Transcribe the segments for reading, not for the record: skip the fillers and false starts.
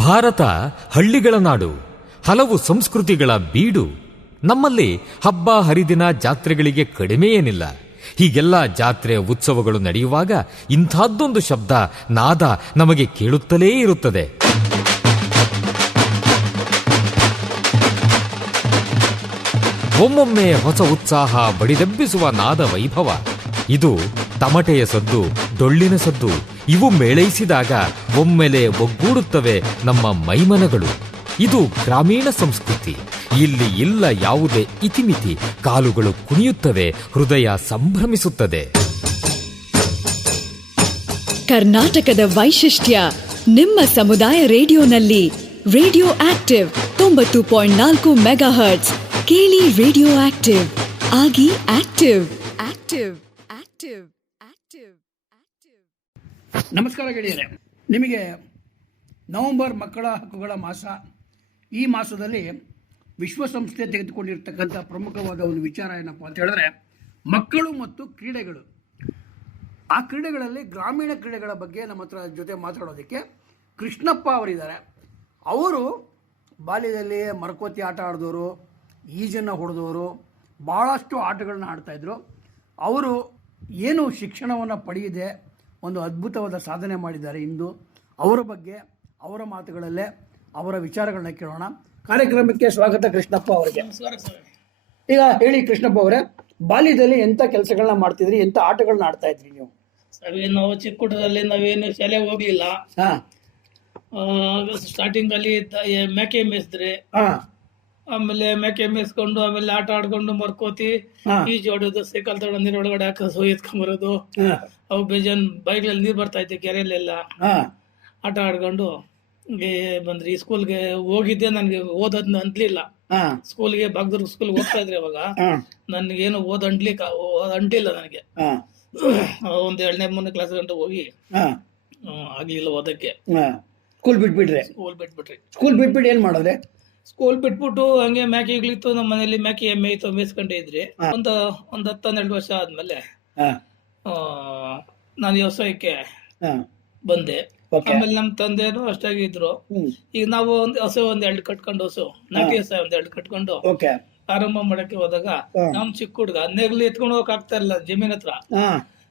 ಭಾರತ ಹಳ್ಳಿಗಳ ನಾಡು, ಹಲವು ಸಂಸ್ಕೃತಿಗಳ ಬೀಡು. ನಮ್ಮಲ್ಲಿ ಹಬ್ಬ ಹರಿದಿನ ಜಾತ್ರೆಗಳಿಗೆ ಕಡಿಮೆ ಏನಿಲ್ಲ. ಹೀಗೆಲ್ಲ ಜಾತ್ರೆ ಉತ್ಸವಗಳು ನಡೆಯುವಾಗ ಇಂಥದ್ದೊಂದು ಶಬ್ದ ನಾದ ನಮಗೆ ಕೇಳುತ್ತಲೇ ಇರುತ್ತದೆ. ಒಮ್ಮೊಮ್ಮೆ ಹೊಸ ಉತ್ಸಾಹ ಬಡಿದೆಬ್ಬಿಸುವ ನಾದ ವೈಭವ. ಇದು ತಮಟೆಯ ಸದ್ದು, ಡೊಳ್ಳಿನ ಸದ್ದು. ಇವು ಮೇಳೈಸಿದಾಗ ಒಮ್ಮೆಲೆ ಒಗ್ಗೂಡುತ್ತವೆ ನಮ್ಮ ಮೈಮನಗಳು. ಇದು ಗ್ರಾಮೀಣ ಸಂಸ್ಕೃತಿ. ಇಲ್ಲಿ ಇಲ್ಲ ಯಾವುದೇ ಇತಿಮಿತಿ. ಕಾಲುಗಳು ಕುಣಿಯುತ್ತವೆ, ಹೃದಯ ಸಂಭ್ರಮಿಸುತ್ತದೆ. ಕರ್ನಾಟಕದ ವೈಶಿಷ್ಟ್ಯ ನಿಮ್ಮ ಸಮುದಾಯ ರೇಡಿಯೋನಲ್ಲಿ. Radio active 90.4 megahertz. ಕೇಳಿ ರೇಡಿಯೋ ಆಕ್ಟಿವ್ ಆಗಿ active. Active active active active. ನಮಸ್ಕಾರ ಗೆಳೆಯರೆ, ನಿಮಗೆ ನವೆಂಬರ್ ಮಕ್ಕಳ ಹಕ್ಕುಗಳ ಮಾಸ. ಈ ಮಾಸದಲ್ಲಿ ವಿಶ್ವಸಂಸ್ಥೆ ತೆಗೆದುಕೊಂಡಿರ್ತಕ್ಕಂಥ ಪ್ರಮುಖವಾದ ಒಂದು ವಿಚಾರ ಏನಪ್ಪ ಅಂತ ಹೇಳಿದ್ರೆ ಮಕ್ಕಳು ಮತ್ತು ಕ್ರೀಡೆಗಳು. ಆ ಕ್ರೀಡೆಗಳಲ್ಲಿ ಗ್ರಾಮೀಣ ಕ್ರೀಡೆಗಳ ಬಗ್ಗೆ ನಮ್ಮ ಹತ್ರ ಜೊತೆ ಮಾತಾಡೋದಕ್ಕೆ ಕೃಷ್ಣಪ್ಪ ಅವರಿದ್ದಾರೆ. ಅವರು ಬಾಲ್ಯದಲ್ಲಿ ಮರಕೋತಿ ಆಟ ಆಡಿದವರು, ಈಜನ್ನು ಹೊಡೆದವರು, ಭಾಳಷ್ಟು ಆಟಗಳನ್ನ ಆಡ್ತಾಯಿದ್ರು. ಅವರು ಏನು ಶಿಕ್ಷಣವನ್ನು ಪಡೆಯದೆ ಒಂದು ಅದ್ಭುತವಾದ ಸಾಧನೆ ಮಾಡಿದ್ದಾರೆ ಇಂದು. ಅವರ ಬಗ್ಗೆ ಅವರ ಮಾತುಗಳಲ್ಲೇ ಅವರ ವಿಚಾರಗಳನ್ನ ಕೇಳೋಣ. ಕಾರ್ಯಕ್ರಮಕ್ಕೆ ಸ್ವಾಗತ ಕೃಷ್ಣಪ್ಪ ಅವರಿಗೆ. ಈಗ ಹೇಳಿ ಕೃಷ್ಣಪ್ಪ ಅವರೇ, ಬಾಲ್ಯದಲ್ಲಿ ಎಂಥ ಕೆಲಸಗಳನ್ನ ಮಾಡ್ತಿದ್ರಿ, ಎಂಥ ಆಟಗಳನ್ನ ಆಡ್ತಾ ಇದ್ರಿ ನೀವು? ನಾವು ಚಿಕ್ಕ ಹುಟ್ಟದಲ್ಲಿ ನಾವೇನು ಶಾಲೆಗೆ ಹೋಗ್ಲಿಲ್ಲ. ಸ್ಟಾರ್ಟಿಂಗ್ ಅಲ್ಲಿ ಮೇಕೆ ಮೇಯಿಸಿದ್ರೆ, ಆಮೇಲೆ ಮೇಕೆ ಮೇಯಿಸ್ಕೊಂಡು ಆಮೇಲೆ ಆಟ ಆಡ್ಕೊಂಡು ಮರ್ಕೋತಿ, ಈಜು ಹೊಡೋದು, ಸೈಕಲ್ ತಗೊಂಡು ನೀರೊಳಗಡೆ ಹಾಕೋದು, ಎತ್ಕೊಂಬರೋದು. ಅವು ಬೇಜಾನ್ ಬೈಕ್ಗಳಲ್ಲಿ ನೀರು ಬರ್ತಾ ಇತ್ತು ಕೆರೆಯಲ್ಲೆಲ್ಲ. ಆಟ ಆಡ್ಕೊಂಡು ಬಂದ್ರಿ. ಸ್ಕೂಲ್ಗೆ ಹೋಗಿದ್ದೆ, ನನ್ಗೆ ಓದೋದ್ ಅಂಟ್ಲಿಲ್ಲ. ಸ್ಕೂಲ್ಗೆ ಬಾಗ್ದೂರ್ ಸ್ಕೂಲ್ಗೆ ಹೋಗ್ತಾ ಇದ್ರಿ ಅವಾಗ. ನನ್ಗೇನು ಅಂಟಿಲ್ಲ ನನಗೆ. ಒಂದ್ 2ನೇ 3ನೇ ಕ್ಲಾಸ್ ಗಂಟೆ ಹೋಗಿ ಆಗ್ಲಿಲ್ಲ ಓದಕ್ಕೆ. ಸ್ಕೂಲ್ ಬಿಟ್ಬಿಟ್ರಿ? ಸ್ಕೂಲ್ ಬಿಟ್ಬಿಟ್ಟು ಏನ್ ಮಾಡಿದ್ರೆ? ಸ್ಕೂಲ್ ಬಿಟ್ಬಿಟ್ಟು ಹಂಗೆ ಮೇಕೆ ಇಗ್ಲಿತ್ತು ನಮ್ಮ ಮನೇಲಿ. ಮೇಕೆ ಎಮ್ಮೆ ಇತ್ತು, ಮೇಯಿಸ್ಕೊಂಡೇ ಇದ್ರಿ. ಒಂದ್ 10-12 ವರ್ಷ ಆದ್ಮೇಲೆ ನಾನು ವ್ಯವಸಾಯಕ್ಕೆ ಬಂದೆ. ಆಮೇಲೆ ನಮ್ ತಂದೆನು ಅಷ್ಟಾಗಿದ್ರು. ಈಗ ನಾವು ಒಂದ್ 2 ಕಟ್ಕೊಂಡು ನಾಟಿ ಹಸ 2 ಕಟ್ಕೊಂಡು ಆರಂಭ ಮಾಡಕ್ಕೆ ಹೋದಾಗ ನಮ್ ಚಿಕ್ಕ ಹುಡ್ಗ ನೆಗ್ಲಿ ಎತ್ಕೊಂಡು ಹೋಗಕ್ ಆಗ್ತಾ ಇಲ್ಲ. ಜಮೀನ್ ಹತ್ರ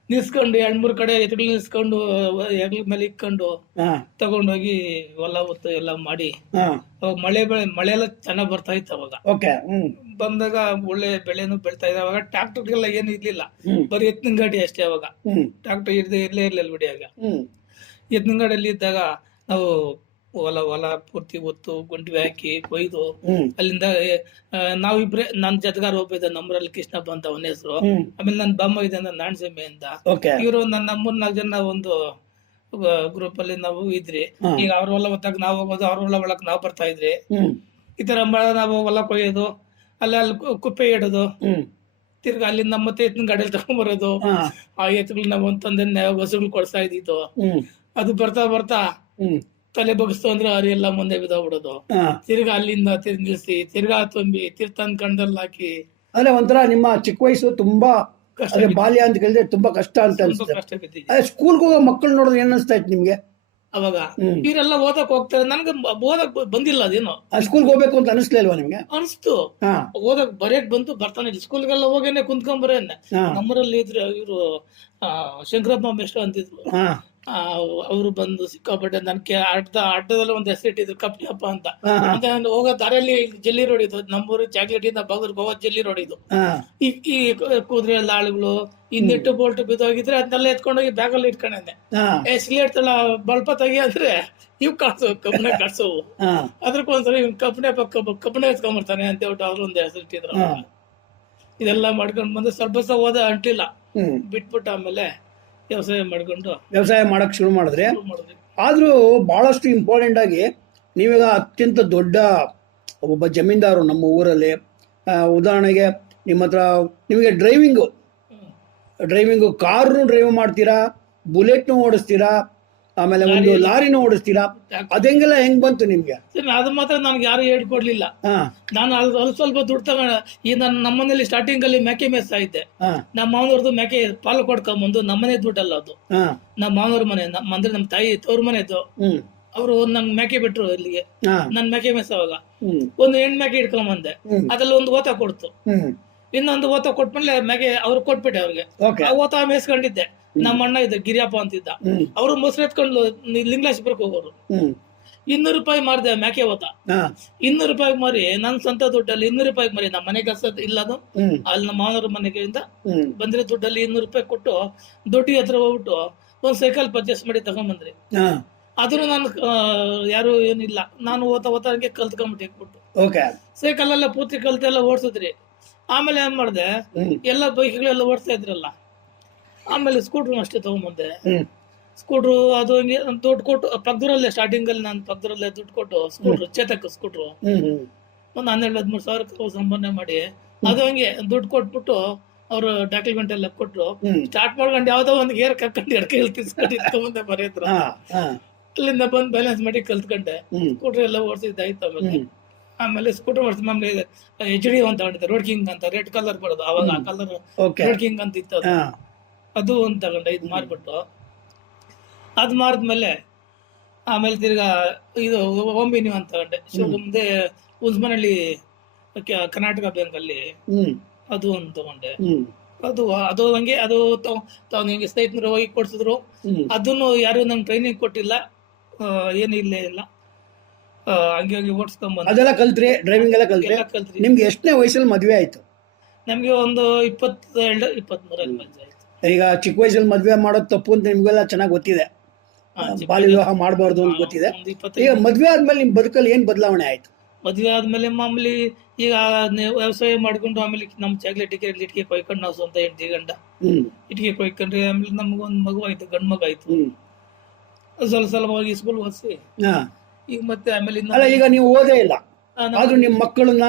ನಿಲ್ಸ್ಕೊಂಡು 2-3 ಕಡೆ ಎತ್ಗಳು ನಿಲ್ಸ್ಕೊಂಡು ಹೆಗ್ಲ ಮೇಲೆ ಇಕ್ಕೊಂಡು ತಗೊಂಡೋಗಿ ಹೊಲ ಹೊತ್ತು ಎಲ್ಲ ಮಾಡಿ. ಅವಾಗ ಮಳೆ ಎಲ್ಲ ಚೆನ್ನಾಗ್ ಬರ್ತಾ ಇತ್ತು ಅವಾಗ. ಬಂದಾಗ ಒಳ್ಳೆ ಬೆಳೆನು ಬೆಳ್ತಾ ಇದ್ದ. ಅವಾಗ ಟ್ರಾಕ್ಟರ್ಗೆಲ್ಲ ಏನು ಇರ್ಲಿಲ್ಲ, ಬರೀ ಎತ್ತಿನ ಗಾಡಿ ಅಷ್ಟೇ. ಅವಾಗ ಟ್ರಾಕ್ಟರ್ ಇರ್ಲಿಲ್ಲ ಬಿಡಿ. ಆಗ ಎತ್ತಿನ ಗಾಡಿಯಲ್ಲಿ ಇದ್ದಾಗ ನಾವು ಹೊಲ ಪೂರ್ತಿ ಒತ್ತು ಗುಂಡಿ ಹಾಕಿ ಕೊಯ್ದು ಅಲ್ಲಿಂದ ನಾವಿಬ್ರೆ. ನನ್ ಜೊತೆಗಾರ ಒಬ್ಬ ಇದ್ದ, ನಮ್ಮರಲ್ಲಿ ಕೃಷ್ಣಪ್ಪ ಅಂತ ಅವನ ಹೆಸರು. ಆಮೇಲೆ ನನ್ ಬಮ್ಮ ಇದೆ ನಾಣಸೆಮ್ಮೆ ಅಂತ. ಇವರು ನನ್ನ 3-4 ಜನ ಒಂದು ಗ್ರೂಪ್ ಅಲ್ಲಿ ನಾವು ಇದ್ರಿ. ಈಗ ಅವ್ರ ಹೊಲ ಒತ್ತಾಗ ನಾವು ಹೋಗೋದು, ಅವ್ರ ಹೊಲ ಒಳಕ್ ನಾವು ಬರ್ತಾ ಇದ್ರಿ. ಈ ತರ ನಾವು ಹೊಲ ಕೊಯ್ಯೋದು, ಅಲ್ಲಿ ಕುಪ್ಪೆ ಇಡೋದು, ತಿರ್ಗ ಅಲ್ಲಿಂದ ಮತ್ತೆ ಎತ್ತಿನ ಗಾಡಿಯಲ್ಲಿ ತಗೊಂಡ್ಬರೋದು. ಆ ಎತ್ತುಗಳನ್ನ ಒಂದೊಂದೇ ಹಸುಗಳು ಕೊಡ್ಸ್ತಾ ಇದ್ದಿತ್ತು. ಅದು ಬರ್ತಾ ಬರ್ತಾ ತಲೆ ಬಗ್ಸ್ತು ಅಂದ್ರೆ ಅವರೆಲ್ಲ ಮುಂದೆ ಬಿದ್ದೋಗ್ಬಿಡೋದು. ತಿರ್ಗಾ ಅಲ್ಲಿಂದ ನಿಲ್ಸಿ, ತಿರ್ಗಾ ತುಂಬಿ, ತಿರ್ತಂದ್ ಕಂಡಲ್ಲಿ ಹಾಕಿ. ಅಂದ್ರೆ ಒಂಥರ ನಿಮ್ಮ ಚಿಕ್ಕ ವಯಸ್ಸು ತುಂಬಾ ಬಾಲ್ಯ ಅಂತ ಕೇಳಿದ್ರೆ ತುಂಬಾ ಕಷ್ಟ ಅಂತ ಅನ್ಸುತ್ತೆ. ಸ್ಕೂಲ್ಗೆ ಹೋಗೋ ಮಕ್ಕಳು ನೋಡಿದ್ರೆ ಏನ್ ಅನ್ಸ್ತಾ ಇತ್ತು ನಿಮ್ಗೆ ಅವಾಗ? ಇವರೆಲ್ಲ ಓದಕ್ ಹೋಗ್ತಾರೆ, ನನ್ಗೆ ಓದಕ್ ಬಂದಿಲ್ಲ. ಅದೇನೋ ಸ್ಕೂಲ್ಗೆ ಹೋಗ್ಬೇಕು ಅಂತ ಅನಿಸ್ಲಿಲ್ವಾ ನಿಮ್ಗೆ? ಅನಿಸ್ತು. ಓದಕ್ ಬರೆಯಕ್ ಬಂತು, ಬರ್ತಾನೆ ಇಲ್ಲ. ಸ್ಕೂಲ್ಗೆಲ್ಲ ಹೋಗೇನೆ ಕುಂತ್ಕೊಂಬರೇನೆ. ನಮ್ಮರಲ್ಲಿ ಇದ್ರು ಇವ್ರು ಶಂಕರಪ್ಪ ಮೆಸ್ಟರ್ ಅಂತಿದ್ರು. ಅವರು ಬಂದು ಸಿಕ್ಕಾಪಟ್ಟೆ ನನ್ಗೆ ಅಡ್ಡದಲ್ಲಿ ಒಂದ್ ಹೆಸರು ಇಟ್ಟಿದ್ರು, ಕಪ್ಪಿಯಪ್ಪ ಅಂತ. ಹೋಗೋ ದಾರಿಯಲ್ಲಿ ಜಲ್ಲಿ ರೋಡ್ ಇದು, ನಮ್ಮೂರು ಚಾಕ್ಲೇಟ್ ಇಂದ ಬಾಗೂರ್ ಗೋವಾ ಜಲ್ಲಿ ರೋಡ್ ಇದು. ಈ ಕುದುರೆ ಆಳುಗಳು ಇನ್ನಿಟ್ಟು ಬೋಲ್ಟ್ ಬಿದ್ದೋಗಿದ್ರೆ ಅದನ್ನೆಲ್ಲ ಎತ್ಕೊಂಡೋಗಿ ಬ್ಯಾಗಲ್ಲಿ ಇಟ್ಕೊಂಡೆ. ಸಿಲೇಟ್ ತಳ ಬಲ್ಪ ತೆಗಿ ಅಂದ್ರೆ ಇವ್ ಕಾಡ್ಸೋ, ಕಬ್ಬಣ ಕಾಡ್ಸೋವು. ಅದ್ರಕ್ಕೊಂದ್ಸಲ ಇವ್ ಕಬ್ಬಣ ಎತ್ಕೊಂಡ್ಬರ್ತಾನೆ ಅಂತ ಹೇಳ್ಬಿಟ್ಟು ಅವ್ರು ಒಂದ್ ಹೆಸರು ಇಟ್ಟಿದ್ರು. ಇದೆಲ್ಲ ಮಾಡ್ಕೊಂಡ್ ಬಂದು ಸ್ವಲ್ಪ ಓದ ಅಂಟಿಲ್ಲ, ಬಿಟ್ಬಿಟ್ಟು ಆಮೇಲೆ ವ್ಯವಸಾಯ ಮಾಡಕ್ ಶುರು ಮಾಡಿದ್ರೆ. ಆದ್ರೂ ಬಹಳಷ್ಟು ಇಂಪಾರ್ಟೆಂಟ್ ಆಗಿ ನೀವೀಗ ಅತ್ಯಂತ ದೊಡ್ಡ ಒಬ್ಬ ಜಮೀನ್ದಾರು ನಮ್ಮ ಊರಲ್ಲಿ. ಉದಾಹರಣೆಗೆ ನಿಮ್ಮ ಹತ್ರ ನಿಮಗೆ ಡ್ರೈವಿಂಗು ಕಾರ್ನು ಡ್ರೈವ್ ಮಾಡ್ತೀರಾ, ಬುಲೆಟ್ನು ಓಡಿಸ್ತೀರಾ, ಆಮೇಲೆ ಒಂದು ಲಾರಿನೂ ಓಡಿಸ್ತೀರಾ. ಅದೆಂಗೆಲ್ಲ ಹೆಂಗ್ ಬಂತು ನಿಮ್ಗೆ? ಅದು ಮಾತ್ರ ನನ್ಗೆ ಯಾರು ಹೇಳ್ಕೊಡ್ಲಿಲ್ಲ. ನಾನು ಅಲ್ಲಿ ಸ್ವಲ್ಪ ದುಡ್ಡು ತಗೊಂಡ. ಈ ನಮ್ಮನೇಲಿ ಸ್ಟಾರ್ಟಿಂಗ್ ಅಲ್ಲಿ ಮೇಕೆ ಮೇಯಿಸ್ತಾ ಇದ್ದೆ. ನಮ್ಮ ಮಾವನವ್ರದ್ದು ಮೇಕೆ ಪಾಲು ಕೊಡ್ಕೊಂಬಂದು, ನಮ್ಮನೆ ದುಡ್ಡಲ್ಲ ಅದು, ನಮ್ಮ ಮಾವನವ್ರ ಮನೆ. ಅಂದ್ರೆ ನಮ್ಮ ತಾಯಿ ತವ್ರ ಮನೆದು ಅವರು ನನ್ ಮೇಕೆ ಬಿಟ್ರು ಇಲ್ಲಿಗೆ, ಹಾ ನನ್ ಮೇಕೆ ಮೇಸವಾಗ ಹ್ಮ್ ಒಂದು ಹೆಣ್ ಮೇಕೆ ಇಟ್ಕೊಂಡ್ ಬಂದೆ. ಅದ್ರಲ್ಲಿ ಒಂದು ಓತ ಕೊಡ್ತು, ಹ್ಮ್ ಇನ್ನೊಂದು ಓತ ಕೊಟ್ಮೇಲೆ ಮೇಕೆ ಅವ್ರು ಕೊಟ್ಬಿಟ್ಟೆ ಅವ್ರಿಗೆ. ಓಕೆ ಆ ಓತ ಮೇಯಿಸ್ಕೊಂಡಿದ್ದೆ. ನಮ್ಮ ಅಣ್ಣ ಇದ್ದ ಗಿರಿಯಪ್ಪ ಅಂತಿದ್ದ, ಹ್ಮ್ ಅವರು ಮೊಸರು ಎತ್ಕೊಂಡು ಲಿಂಗ್ಲಾಶ್ಪುರಕ್ಕೆ ಹೋಗೋರು. ಹ್ಮ್ 200 ರೂಪಾಯಿ ಮಾರಿದೆ ಮೇಕೆ ಓತ. ಹಾ 200 ರೂಪಾಯಿ ಮಾರಿ ನನ್ ಸ್ವಂತ ದುಡ್ಡಲ್ಲಿ 200 ರೂಪಾಯಿ ಮಾರಿ, ನಮ್ಮ ಮನೆ ಕೆಲಸ ಇಲ್ಲದು, ಹ್ಮ್ ಅಲ್ಲಿ ನಮ್ಮ ಮಾವನವ್ರ ಮನೆಯಿಂದ ಹ್ಮ್ ಬಂದ್ರೆ ದುಡ್ಡಲ್ಲಿ 200 ರೂಪಾಯಿ ಕೊಟ್ಟು ದೊಡ್ಡಿ ಹತ್ರ ಹೋಗ್ಬಿಟ್ಟು ಒಂದ್ ಸೈಕಲ್ ಪರ್ಚೇಸ್ ಮಾಡಿ ತಗೊಂಡ್ಬಂದ್ರಿ. ಹಾ ಆದ್ರೂ ನಾನು ಯಾರು ಏನಿಲ್ಲ, ನಾನು ಓತ ಹಂಗೆ ಕಲ್ತ್ಕೊಂಡ್ಬಿಟ್ಟು ಇಟ್ಬಿಟ್ಟು ಓಕೆ ಸೈಕಲ್ ಎಲ್ಲ ಪೂರ್ತಿ ಕಲ್ತೆಲ್ಲ ಓಡಿಸಿದ್ರಿ. ಆಮೇಲೆ ಏನ್ ಮಾಡ್ದೆ, ಹ್ಮ್ ಎಲ್ಲ ಬೈಕ್ಗಳೆಲ್ಲ ಓಡಿಸ್ತಾ ಇದ್ರಲ್ಲ, ಆಮೇಲೆ ಸ್ಕೂಟ್ರ್ ಅಷ್ಟೇ ತಗೊಂಡ್ಬಂದೆ. ಹ್ಮ್ ಸ್ಕೂಟ್ರು ಅದು ಹಿಂಗೆ ದುಡ್ಡು ಕೊಟ್ಟು ಪಕ್ಕದೂರಲ್ಲೇ ಸ್ಟಾರ್ಟಿಂಗ್ ಅಲ್ಲಿ ನಾನು ಪಕ್ಕದೂರಲ್ಲೇ ದುಡ್ಡು ಕೊಟ್ಟು ಸ್ಕೂಟ್ರು ಚೇತಕ್ ಸ್ಕೂಟ್ರು ಹ್ಮ್ ಹ್ಮ್ ಒಂದು 12-13 ಸಾವಿರ ಸಂಪಾದನೆ ಮಾಡಿ ಅದು ಹಂಗೆ ದುಡ್ಡು ಕೊಟ್ಬಿಟ್ಟು ಅವರು ಡಾಕ್ಯುಮೆಂಟ್ ಎಲ್ಲ ಕೊಟ್ರು. ಹ್ಮ್ ಸ್ಟಾರ್ಟ್ ಮಾಡ್ಕೊಂಡು ಯಾವ್ದೋ ಒಂದು ಗೇರ್ ಕರ್ಕೊಂಡು ಎಡ್ಕೈಲಿ ತಿರ್ಸ್ಕೊಂಡು ಇಟ್ಕೊಂಬಂದೆ ಮನೆ ಹತ್ರ. ಹಾ ಹಾ ಅಲ್ಲಿಂದ ಬಂದು ಬ್ಯಾಲೆನ್ಸ್ ಮಾಡಿ ಕಲ್ತ್ಕೊಂಡೆ. ಹ್ಮ್ ಸ್ಕೂಟ್ರ್ ಎಲ್ಲ ಓಡಿಸಿದ್ದಾಯ್ತು. ಆಮೇಲೆ ಹ್ಮ್ ಆಮೇಲೆ ಸ್ಕೂಟರ್ ಓಡಿಸಿ ಮಾಮೂಲಿ HD ಅಂತ ತಗೊಂಡಿದ್ದೆ, ರೋಡ್ ಕಿಂಗ್ ಅಂತ, ರೆಡ್ ಕಲರ್ ಬರೋದು ಅವಾಗ. ಆ ಕಲರ್ ಓಕೆ ರೋಡ್ ಕಿಂಗ್ ಅಂತ ಇತ್ತು, ಹಾ ಅದು ಒಂದು ತಗೊಂಡೆ. ಇದು ಮಾರ್ಬಿಟ್ಟು ಅದು ಮಾರಿದ್ಮೇಲೆ ಆಮೇಲೆ ತಿರ್ಗಾ ಇದು ಓಂಬಿನಿ ಅಂತ ತಗೊಂಡೆ. ಮುಂದೆ ಉಸ್ಮನಹಳ್ಳಿ ಕರ್ನಾಟಕ ಬ್ಯಾಂಕ್ ಅಲ್ಲಿ ಹ್ಮ್ ಅದು ಒಂದು ತಗೊಂಡೆ. ಹ್ಮ್ ಅದು ಹಂಗೆ ಅದು ಹಿಂಗೆ ಸ್ನೇಹಿತರು ಹೋಗಿ ಕೊಡ್ಸಿದ್ರು. ಹ್ಮ್ ಅದನ್ನು ಯಾರು ನಂಗೆ ಟ್ರೈನಿಂಗ್ ಕೊಟ್ಟಿಲ್ಲ, ಏನು ಇಲ್ಲೇ ಇಲ್ಲ, ಹಂಗೆ ಹಂಗೆ ಓಡಿಸ್ಕೊಂಡ್ಬಂದು ಅದೆಲ್ಲ ಕಲ್ತ್ರಿ, ಡ್ರೈವಿಂಗ್ ಎಲ್ಲ ಕಲ್ತ್ರಿ. ಎಲ್ಲ ಕಲ್ತ್ರಿ. ನಿಮ್ಗೆ ಎಷ್ಟನೇ ವಯಸ್ಸಲ್ಲಿ ಮದ್ವೆ ಆಯ್ತು? ನಮ್ಗೆ ಒಂದು 22-23 ಮದುವೆ ಆಯ್ತು. ಈಗ ಚಿಕ್ಕ ವಯಸ್ಸಲ್ಲಿ ಮದ್ವೆ ಮಾಡೋದು ತಪ್ಪು ಅಂತ ನಿಮ್ಗೆಲ್ಲ ಚೆನ್ನಾಗಿ ಗೊತ್ತಿದೆ, ಬಾಲ್ಯ ವಿವಾಹ ಮಾಡಬಾರ್ದು ಅಂತ ಗೊತ್ತಿದೆ. ಒಂದು ಈಗ 25 ಮದ್ವೆ ಆದ್ಮೇಲೆ ನಿಮ್ ಬದುಕಲ್ಲಿ ಏನ್ ಬದಲಾವಣೆ ಆಯ್ತು? ಮದುವೆ ಆದ್ಮೇಲೆ ಮಾಮೂಲಿ ಈಗ ವ್ಯವಸಾಯ ಮಾಡ್ಕೊಂಡು ಆಮೇಲೆ ನಮ್ ಚಾಕ್ಲೇಟ್ ಇಟ್ಕೆ ಕೊಯ್ಕೊಂಡು ನಾವು ಸ್ವಂತ ಹೆಂಡತಿ ಗಂಡ ಹ್ಮ್ ಇಟ್ಕೆ ಕೊಯ್ಕೊಂಡ್ರೆ ಆಮೇಲೆ ನಮಗೊಂದು ಮಗು ಆಯ್ತು, ಗಂಡ್ ಮಗ ಆಯ್ತು. ಹ್ಮ್ ಸ್ವಲ್ಪ ಸಲವಾಗಿ ಸ್ಕೂಲ್ ಓದಿಸಿ ಹಾ ಈಗ ಮತ್ತೆ ಆಮೇಲೆ ಅಲ್ಲ, ಈಗ ನೀವು ಓದೇ ಇಲ್ಲ, ಆದ್ರೂ ನಿಮ್ ಮಕ್ಕಳನ್ನ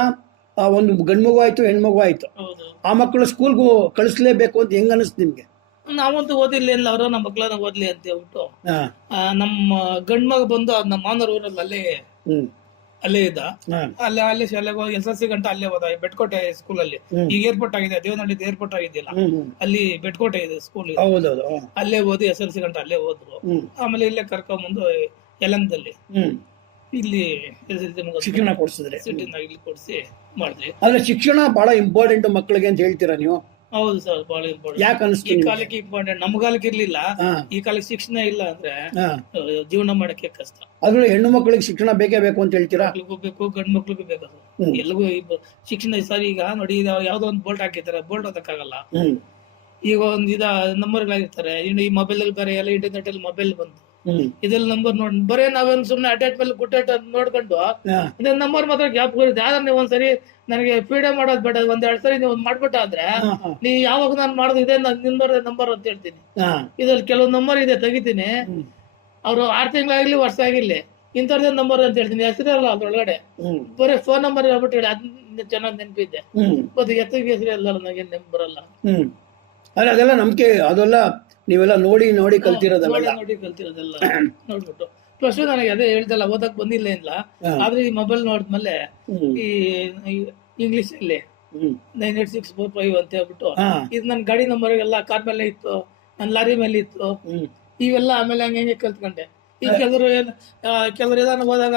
ಒಂದು ಗಂಡ್ಮಗು ಆಯ್ತು ಹೆಣ್ಮಗು ಆಯ್ತು, ಹೌದು, ಆ ಮಕ್ಕಳು ಸ್ಕೂಲ್ಗೂ ಕಳಿಸ್ಲೇಬೇಕು ಅಂತ ಹೆಂಗ್ ಅನಿಸ್ತು ನಿಮ್ಗೆ? ನಾವಂತೂ ಓದಿಲ್ಲ, ಇಲ್ಲ ಅವರು ನಮ್ಮ ಮಕ್ಳನ್ನ ಓದ್ಲಿ ಅಂತ ಹೇಳ್ಬಿಟ್ಟು ಹಾ ನಮ್ಮ ಗಂಡ್ ಮಗ ಬಂದು ನಮ್ಮ ಮಾನೂರ್ ಊರಲ್ಲಿ ಹ್ಮ್ ಅಲ್ಲೇ ಇದ್ದ. ಹಾ ಅಲ್ಲೇ ಶಾಲೆಗೆ ಹೋಗಿ SSLC ಗಂಟ ಅಲ್ಲೇ ಹೋದ, ಬೆಟ್ಕೋಟೆ ಸ್ಕೂಲಲ್ಲಿ. ಹ್ಮ್. ಈಗ ಏರ್ಪೋರ್ಟ್ ಆಗಿದೆ, ದೇವನಹಳ್ಳಿ ಏರ್ಪೋರ್ಟ್ ಆಗಿದೆಯಲ್ಲ, ಹ್ಮ್ ಹ್ಮ್ ಅಲ್ಲಿ ಬೆಟ್ಕೋಟೆ ಇದೆ ಸ್ಕೂಲ್ ಇದೆ. ಹೌದೌದು. ಅಲ್ಲೇ ಓದಿ SSLC ಗಂಟ ಅಲ್ಲೇ ಹೋದ್ರು. ಹ್ಮ್ ಆಮೇಲೆ ಇಲ್ಲೇ ಕರ್ಕೊಂಡ್ಬಂದು ಯಲಂಕದಲ್ಲಿ ಹ್ಮ್ ಇಲ್ಲಿ SSLC ಶಿಕ್ಷಣ ಕೊಡ್ಸಿದ್ರೆ ಸಿಟಿನ ಇಲ್ಲಿ ಕೊಡ್ಸಿ ಮಾಡಿದ್ವಿ. ಆದ್ರೆ ಶಿಕ್ಷಣ ಬಹಳ ಇಂಪಾರ್ಟೆಂಟ್ ಮಕ್ಕಳಿಗೆ ಅಂತ ಹೇಳ್ತೀರಾ ನೀವು? ಹೌದು ಸರ್, ಬಹಳ ಇಂಪಾರ್ಟೆಂಟ್. ಯಾಕೆ ಅನಿಸ್ತು ಈ ನಿಮ್ಗೆ? ಕಾಲಕ್ಕೆ ಇಂಪಾರ್ಟೆಂಟ್, ನಮ್ ಕಾಲಕ್ಕೆ ಇರ್ಲಿಲ್ಲ. ಹಾ ಈ ಕಾಲಕ್ಕೆ ಶಿಕ್ಷಣ ಇಲ್ಲ ಅಂದ್ರೆ ಹಾ ಜೀವನ ಮಾಡಕ್ಕೆ ಕಷ್ಟ. ಆದ್ರೂ ಹೆಣ್ಣು ಮಕ್ಕಳಿಗೆ ಶಿಕ್ಷಣ ಬೇಕೇ ಬೇಕು ಅಂತ ಹೇಳ್ತೀರಾ? ಮಕ್ಳಿಗೂ ಬೇಕು, ಗಂಡು ಮಕ್ಳಿಗೂ ಬೇಕು. ಹ್ಮ್. ಎಲ್ರಿಗೂ ಶಿಕ್ಷಣ ಸರಿ. ಈಗ ನೋಡಿ, ಯಾವ್ದೋ ಒಂದು ಬೋಲ್ಟ್ ಹಾಕಿರ್ತಾರೆ, ಬೋಲ್ಟ್ ಓದಕ್ಕಾಗಲ್ಲ. ಹ್ಮ್ ಈಗ ಒಂದು ನಂಬರ್ಗಳಾಗಿರ್ತಾರೆ, ಈ ಮೊಬೈಲ್ ಅಲ್ಲಿ ಬೇರೆ ಎಲ್ಲ ಇಂಟರ್ನೆಟ್ ಅಲ್ಲಿ ಮೊಬೈಲ್ ಬಂತು, ಹ್ಮ್ ಇದ್ರಲ್ಲಿ ನಂಬರ್ ನೋಡಿ ಬರೇ ನಾವೇನು ಸುಮ್ನೆ ಅಟ್ಯಾಚ್ ಮೇಲೆ ಗುಟ್ಟಾಟ ನೋಡ್ಕೊಂಡು ಹಾ ಇದೇ ನಂಬರ್ ಮಾತ್ರ ಗ್ಯಾಪ್ ಬರುತ್ತೆ. ಆದ್ರೆ ನೀವು ಒಂದ್ಸರಿ ನನಗೆ ಫೀಡೇ ಮಾಡೋದು ಬೇಡ, 1-2 ಸರಿ ನೀವು ಮಾಡ್ಬಿಟ್ಟ ಆದ್ರೆ ಹಾ ಹಾ ನೀ ಯಾವಾಗ ನಾನು ಮಾಡೋದು ಇದೆ ನಂಬರ್ ಅಂತ ಹೇಳ್ತೀನಿ. ಹಾ ಇದ್ರಲ್ಲಿ ಕೆಲವು ನಂಬರ್ ಇದೆ ತೆಗಿತೀನಿ, ಹ್ಮ್ ಅವ್ರು 6 ತಿಂಗಳಾಗ್ಲಿ ವರ್ಷ ಆಗಿರ್ಲಿ ಇಂಥವ್ರದೇ ನಂಬರ್ ಅಂತ ಹೇಳ್ತೀನಿ, ಹೆಸರಲ್ಲ ಅದ್ರೊಳಗಡೆ, ಹ್ಮ್ ಬರೀ ಫೋನ್ ನಂಬರ್ ಹೇಳ್ಬಿಟ್ಟು ಹೇಳಿ. ಅದ್ ಚೆನ್ನಾಗಿ ನೆನಪಿದ್ದೆ, ಹ್ಮ್ ಮತ್ತೆ ಎತ್ತಿಗೆ ಹೆಸರು ಎಲ್ಲ ನನಗೆ ನೆನಪು ಬರಲ್ಲ. ಹ್ಮ್ ಅಲ್ಲ, ಅದೆಲ್ಲ ನಂಬಿಕೆ, ಅದೆಲ್ಲ ನೀವೆಲ್ಲ ನೋಡಿ ಕಲ್ತಿರೋದಲ್ಲ. ನೋಡಿ ಕಲ್ತಿರೋದೆಲ್ಲ ನೋಡ್ಬಿಟ್ಟು ಫಸ್ಟ್ ನನಗೆ ಅದೇ ಹೇಳ್ದಲ್ಲ, ಓದಕ್ ಬಂದಿಲ್ಲ ಇಲ್ಲ. ಹಾ. ಆದ್ರೆ ಈ ಮೊಬೈಲ್ ನೋಡಿದ್ಮೇಲೆ ಹ್ಮ್ ಈ ಇಂಗ್ಲಿಷ್ ಅಲ್ಲಿ ಹ್ಮ್ 98645 ಅಂತ ಹೇಳ್ಬಿಟ್ಟು ಹಾ ಇದು ನನ್ನ ಗಾಡಿ ನಂಬರ್ ಎಲ್ಲ ಕಾರ್ ಮೇಲೆ ಇತ್ತು, ನನ್ನ ಲಾರಿ ಮೇಲೆ ಇತ್ತು, ಹ್ಮ್ ಇವೆಲ್ಲ ಆಮೇಲೆ ಹಂಗೆ ಕಲ್ತ್ಕೊಂಡೆ. ಈಗ ಕೆಲವರು ಏನಾದ್ರು ಹೋದಾಗ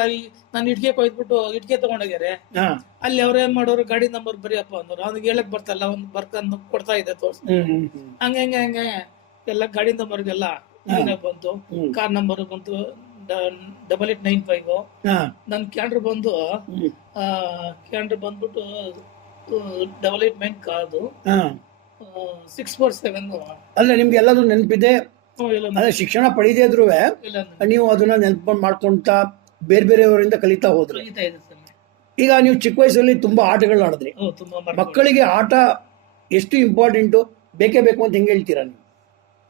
ನಾನು ಇಟ್ಕೆ ಕೊಯ್ದ್ಬಿಟ್ಟು ಇಟ್ಕೆ ತಗೊಂಡೋಗ್ಯಾರೆ, ಹಾ ಅಲ್ಲಿ ಅವ್ರ ಏನ್ ಮಾಡೋರು ಗಾಡಿ ನಂಬರ್ ಬರೆಯಪ್ಪ ಅಂದ್ರು, ಅವ್ನಿಗೆ ಹೇಳಕ್ ಬರ್ತಲ್ಲ, ಒಂದು ಬರ್ಕೊಂಡು ಕೊಡ್ತಾ ಇದೆ ತೋರ್ಸ್. ಹ್ಮ್ ಹ್ಮ್ ಹಂಗೆ ಎಲ್ಲ ಗಾಡಿ ನಂಬರ್ಗೆಲ್ಲ ಬಂತು, ಹ್ಮ್ ಕಾರ್ ನಂಬರ್ ಬಂತು 8895. ಹಾ ನನ್ನ ಕ್ಯಾಂಡ್ರ್ ಬಂದು ಹ್ಮ್ ಕ್ಯಾಂಡ್ರ್ ಬಂದ್ಬಿಟ್ಟು 889 ಕಾರ್ದು ಹಾ 647. ಅಲ್ಲ, ನಿಮ್ಗೆ ಎಲ್ಲದೂ ನೆನಪಿದೆ. ಎಲ್ಲ ಅದೇ ಶಿಕ್ಷಣ ಪಡೆದೇ ಇದ್ರೂ ಎಲ್ಲ ನೀವು ಅದನ್ನ ನೆನಪು ಮಾಡ್ಕೊಂತ ಬೇರೆಯವರಿಂದ ಕಲಿತಾ ಹೋದ್ರಿ. ಕಲಿತಾ ಇದೆ ಸರ್. ಈಗ ನೀವು ಚಿಕ್ಕ ವಯಸ್ಸಲ್ಲಿ ತುಂಬಾ ಆಟಗಳು ಆಡಿದ್ರಿ. ತುಂಬಾ ಮಕ್ಕಳಿಗೆ ಆಟ ಎಷ್ಟು ಇಂಪಾರ್ಟೆಂಟು, ಬೇಕೇ ಬೇಕು ಅಂತ ಹೆಂಗ್ ಹೇಳ್ತೀರಾ ನೀವು?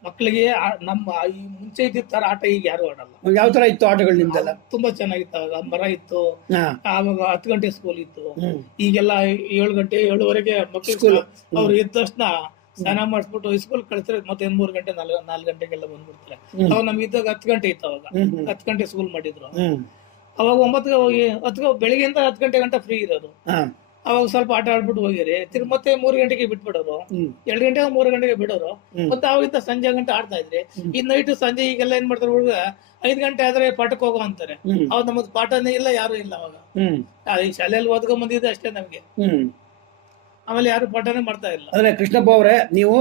ಮಕ್ಕಳಿಗೆ ನಮ್ಮ ಈ ಮುಂಚೆ ಇದ್ದಿದ್ದ ತರ ಆಟ ಈಗ ಯಾರು ಆಡಲ್ಲ. ಯಾವ ತರ ಇತ್ತು ಆಟಗಳು ನಿಮ್ದೆಲ್ಲ? ತುಂಬಾ ಚೆನ್ನಾಗಿತ್ತು. ಆವಾಗ ಮರ ಇತ್ತು, ಹಾ ಆವಾಗ 10 ಗಂಟೆ ಸ್ಕೂಲ್ ಇತ್ತು. ಹ್ಮ್ ಈಗೆಲ್ಲ 7 ಗಂಟೆ 7:30 ಮಕ್ಕಳು ಸ್ಕೂಲ್. ಅವ್ರು ಎದ್ದ ತಕ್ಷಣ ಸ್ನಾನ ಮಾಡಿಸ್ಬಿಟ್ಟು ಸ್ಕೂಲ್ ಕಳಿಸ್ತಾರೆ, ಮತ್ತೆ 3 ಗಂಟೆ 4 ಗಂಟೆಗೆಲ್ಲ ಬಂದ್ಬಿಡ್ತಾರೆ. ಅವಾಗ ನಮ್ಗೆ ಇದ್ದಾಗ 10 ಗಂಟೆ ಇತ್ತು, ಅವಾಗ 10 ಗಂಟೆ ಸ್ಕೂಲ್ ಮಾಡಿದ್ರು. ಹ್ಮ್ ಅವಾಗ 9ಗೆ ಹೋಗಿ 10 ಬೆಳಿಗ್ಗೆಯಿಂದ 10 ಗಂಟೆ ಗಂಟ ಫ್ರೀ ಇರೋದು. ಹಾ ಅವಾಗ ಸ್ವಲ್ಪ ಆಟ ಆಡ್ಬಿಟ್ಟು ಹೋಗಿರಿ, ತಿರ್ಗಿ ಮತ್ತೆ 3 ಗಂಟೆಗೆ ಬಿಟ್ಬಿಡೋರು, 2 ಗಂಟೆಗೆ 3 ಗಂಟೆಗೆ ಬಿಡೋರು. ಮತ್ತೆ ಅವಾಗಿಂದ ಸಂಜೆ ಗಂಟೆ ಆಡ್ತಾ ಇದ್ರಿ. ಈ ನೈಟ್ ಸಂಜೆ ಈಗೆಲ್ಲ ಏನ್ ಮಾಡ್ತಾರೆ ಹುಡುಗ, 5 ಗಂಟೆ ಆದ್ರೆ ಪಾಠಕ್ಕೆ ಹೋಗೋ ಅಂತಾರೆ. ಅವಾಗ ನಮ್ಮದು ಪಾಠನೇ ಇಲ್ಲ, ಯಾರು ಇಲ್ಲ ಅವಾಗ. ಈ ಶಾಲೆಯಲ್ಲಿ ಓದ್ಕೊಂಡ್ ಬಂದಿದ್ದೆ ಅಷ್ಟೇ ನಮ್ಗೆ, ಆಮೇಲೆ ಯಾರು ಪಾಠನೇ ಮಾಡ್ತಾ ಇಲ್ಲ. ಅಂದ್ರೆ ಕೃಷ್ಣಪ್ಪ ಅವರೇ, ನೀವು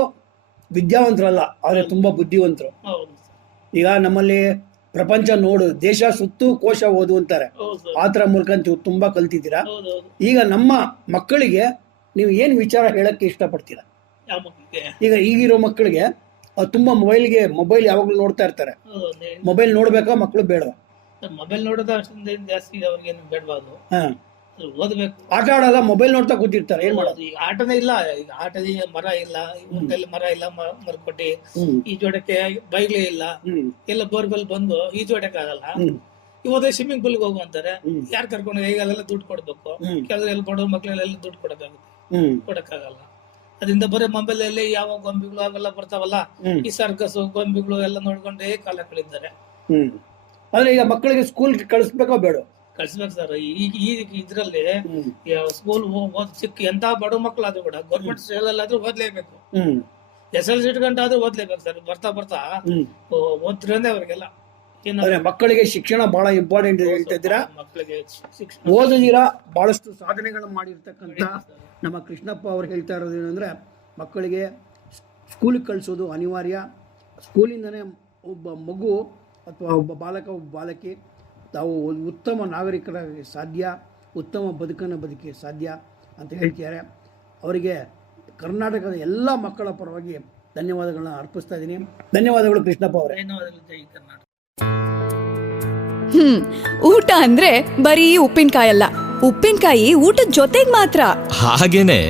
ವಿದ್ಯಾವಂತರಲ್ಲ, ಆದ್ರೆ ತುಂಬಾ ಬುದ್ಧಿವಂತರು. ಈಗ ನಮ್ಮಲ್ಲಿ ಪ್ರಪಂಚ ನೋಡು, ದೇಶ ಸುತ್ತು ಕೋಶ ಓದು ಅಂತಾರೆ, ಆತರ ಮೂಲಕ ನೀವು ತುಂಬಾ ಕಲ್ತಿದ್ದೀರಾ. ಈಗ ನಮ್ಮ ಮಕ್ಕಳಿಗೆ ನೀವು ಏನ್ ವಿಚಾರ ಹೇಳಕ್ಕೆ ಇಷ್ಟಪಡ್ತೀರಾ? ಈಗ ಈಗಿರೋ ಮಕ್ಕಳಿಗೆ ತುಂಬಾ ಮೊಬೈಲ್ ಯಾವಾಗ್ಲೂ ನೋಡ್ತಾ ಇರ್ತಾರೆ. ಮೊಬೈಲ್ ನೋಡ್ಬೇಕಾ ಮಕ್ಕಳು ಬೇಡವಾ? ಮೊಬೈಲ್ ನೋಡೋದು ಅಷ್ಟೊಂದು ಜಾಸ್ತಿ ಅವ್ರಿಗೆ ಬೇಡಬಾರ್ದು, ಓದ್ಬೇಕು. ಆಟ ಆಡಲ್ಲ, ಮೊಬೈಲ್ ನೋಡ್ತಾ ಕೂತಿರ್ತಾರೆ, ಏನ್ ಮಾಡೋದು? ಈಗ ಆಟನೇ ಇಲ್ಲ, ಈಗ ಆಟದ ಮರ ಇಲ್ಲ, ಊರಲ್ಲಿ ಮರ ಇಲ್ಲ, ಮರಕೊಟ್ಟಿ ಈಜೋಡಕ್ಕೆ ಬೈಗ್ಲೇ ಇಲ್ಲ, ಎಲ್ಲ ಬೋರ್ವೆಲ್ ಬಂದು ಈಜೋಡಕ್ಕೆ ಆಗಲ್ಲ. ಇವತ್ತೇ ಸ್ವಿಮ್ಮಿಂಗ್ ಪೂಲ್ಗೆ ಹೋಗು ಅಂತಾರೆ, ಯಾರು ಕರ್ಕೊಂಡು ಈಗ ಅಲ್ಲೆಲ್ಲ ದುಡ್ಡು ಕೊಡ್ಬೇಕು. ಕೆಲವರೆಲ್ಲ ಬಡವ್ರ ಮಕ್ಳೆಲ್ಲ ದುಡ್ಡು ಕೊಡಕ್ಕಾಗಲ್ಲ. ಅದರಿಂದ ಬರೀ ಮೊಬೈಲ್ ಅಲ್ಲಿ ಯಾವ ಗೊಂಬೆಗಳು ಅವೆಲ್ಲ ಬರ್ತಾವಲ್ಲ, ಈ ಸರ್ಕಸ್ ಗೊಂಬೆಗಳು ಎಲ್ಲ ನೋಡ್ಕೊಂಡೇ ಕಾಲ ಕಳೀತಾರೆ. ಆದ್ರೆ ಈಗ ಮಕ್ಕಳಿಗೆ ಸ್ಕೂಲ್ ಕಳಿಸ್ಬೇಕೋ ಬೇಡ? ಕಳ್ಸ್ಬೇಕು ಸರ್. ಈಗ ಇದ್ರಲ್ಲಿ ಸ್ಕೂಲ್ ಚಿಕ್ಕ ಎಂತ ಬಡ ಮಕ್ಕಳಾದ್ರೂ ಕೂಡ ಗೌರ್ಮೆಂಟ್ ಸ್ಕೂಲಲ್ಲಾದ್ರೂ ಓದ್ಲೇಬೇಕು. SLC ಇಟ್ಕೊಂಡಾದ್ರೂ ಓದ್ಲೇಬೇಕು ಸರ್. ಬರ್ತಾ ಬರ್ತಾ ಓದ್ರಂದ್ರೆ ಅವ್ರಿಗೆಲ್ಲ ಮಕ್ಕಳಿಗೆ ಶಿಕ್ಷಣ ಬಹಳ ಇಂಪಾರ್ಟೆಂಟ್ ಹೇಳ್ತಾ ಇದ್ದೀರಾ. ಮಕ್ಕಳಿಗೆ ಶಿಕ್ಷಣ ಓದಿದ್ದೀರಾ, ಬಹಳಷ್ಟು ಸಾಧನೆಗಳು ಮಾಡಿರ್ತಕ್ಕಂಥ ನಮ್ಮ ಕೃಷ್ಣಪ್ಪ ಅವ್ರು ಹೇಳ್ತಾ ಇರೋದು ಏನಂದ್ರೆ, ಮಕ್ಕಳಿಗೆ ಸ್ಕೂಲಿಗೆ ಕಳಿಸೋದು ಅನಿವಾರ್ಯ. ಸ್ಕೂಲಿಂದನೇ ಒಬ್ಬ ಮಗು ಅಥವಾ ಒಬ್ಬ ಬಾಲಕ, ಒಬ್ಬ ಬಾಲಕಿ ತಾವು ಉತ್ತಮ ನಾಗರಿಕರಾಗಿ ಸಾಧ್ಯ, ಉತ್ತಮ ಬದುಕನ್ನು ಬದುಕಿ ಸಾಧ್ಯ ಅಂತ ಹೇಳ್ತಿದ್ದಾರೆ. ಅವರಿಗೆ ಕರ್ನಾಟಕದ ಎಲ್ಲ ಮಕ್ಕಳ ಪರವಾಗಿ ಧನ್ಯವಾದಗಳನ್ನ ಅರ್ಪಿಸ್ತಾ ಇದ್ದೀನಿ. ಧನ್ಯವಾದಗಳು ಕೃಷ್ಣಪ್ಪ ಅವರೇ. ಧನ್ಯವಾದಗಳು. ಜೈ ಕರ್ನಾಟಕ. ಊಟ ಅಂದ್ರೆ ಬರೀ ಉಪ್ಪಿನಕಾಯಿ ಅಲ್ಲ, ಉಪ್ಪಿನಕಾಯಿ ಊಟದ ಜೊತೆಗೆ ಮಾತ್ರ. ಹಾಗೇನೆ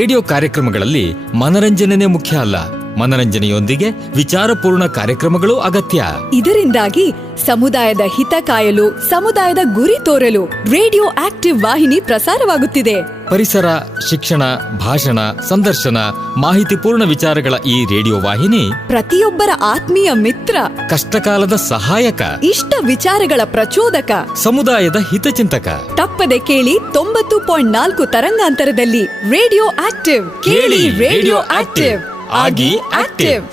ರೇಡಿಯೋ ಕಾರ್ಯಕ್ರಮಗಳಲ್ಲಿ ಮನರಂಜನೆ ಮುಖ್ಯ ಅಲ್ಲ, ಮನರಂಜನೆಯೊಂದಿಗೆ ವಿಚಾರಪೂರ್ಣ ಕಾರ್ಯಕ್ರಮಗಳು ಅಗತ್ಯ. ಇದರಿಂದಾಗಿ ಸಮುದಾಯದ ಹಿತ ಕಾಯಲು, ಸಮುದಾಯದ ಗುರಿ ತೋರಲು ರೇಡಿಯೋ ಆಕ್ಟಿವ್ ವಾಹಿನಿ ಪ್ರಸಾರವಾಗುತ್ತಿದೆ. ಪರಿಸರ, ಶಿಕ್ಷಣ, ಭಾಷಣ, ಸಂದರ್ಶನ, ಮಾಹಿತಿಪೂರ್ಣ ವಿಚಾರಗಳ ಈ ರೇಡಿಯೋ ವಾಹಿನಿ ಪ್ರತಿಯೊಬ್ಬರ ಆತ್ಮೀಯ ಮಿತ್ರ, ಕಷ್ಟಕಾಲದ ಸಹಾಯಕ, ಇಷ್ಟ ವಿಚಾರಗಳ ಪ್ರಚೋದಕ, ಸಮುದಾಯದ ಹಿತಚಿಂತಕ. ತಪ್ಪದೆ ಕೇಳಿ 90.4 ತರಂಗಾಂತರದಲ್ಲಿ ರೇಡಿಯೋ ಆಕ್ಟಿವ್. ಕೇಳಿ ರೇಡಿಯೋ ಆಕ್ಟಿವ್, ಆಗಿ ಆಕ್ಟಿವ್.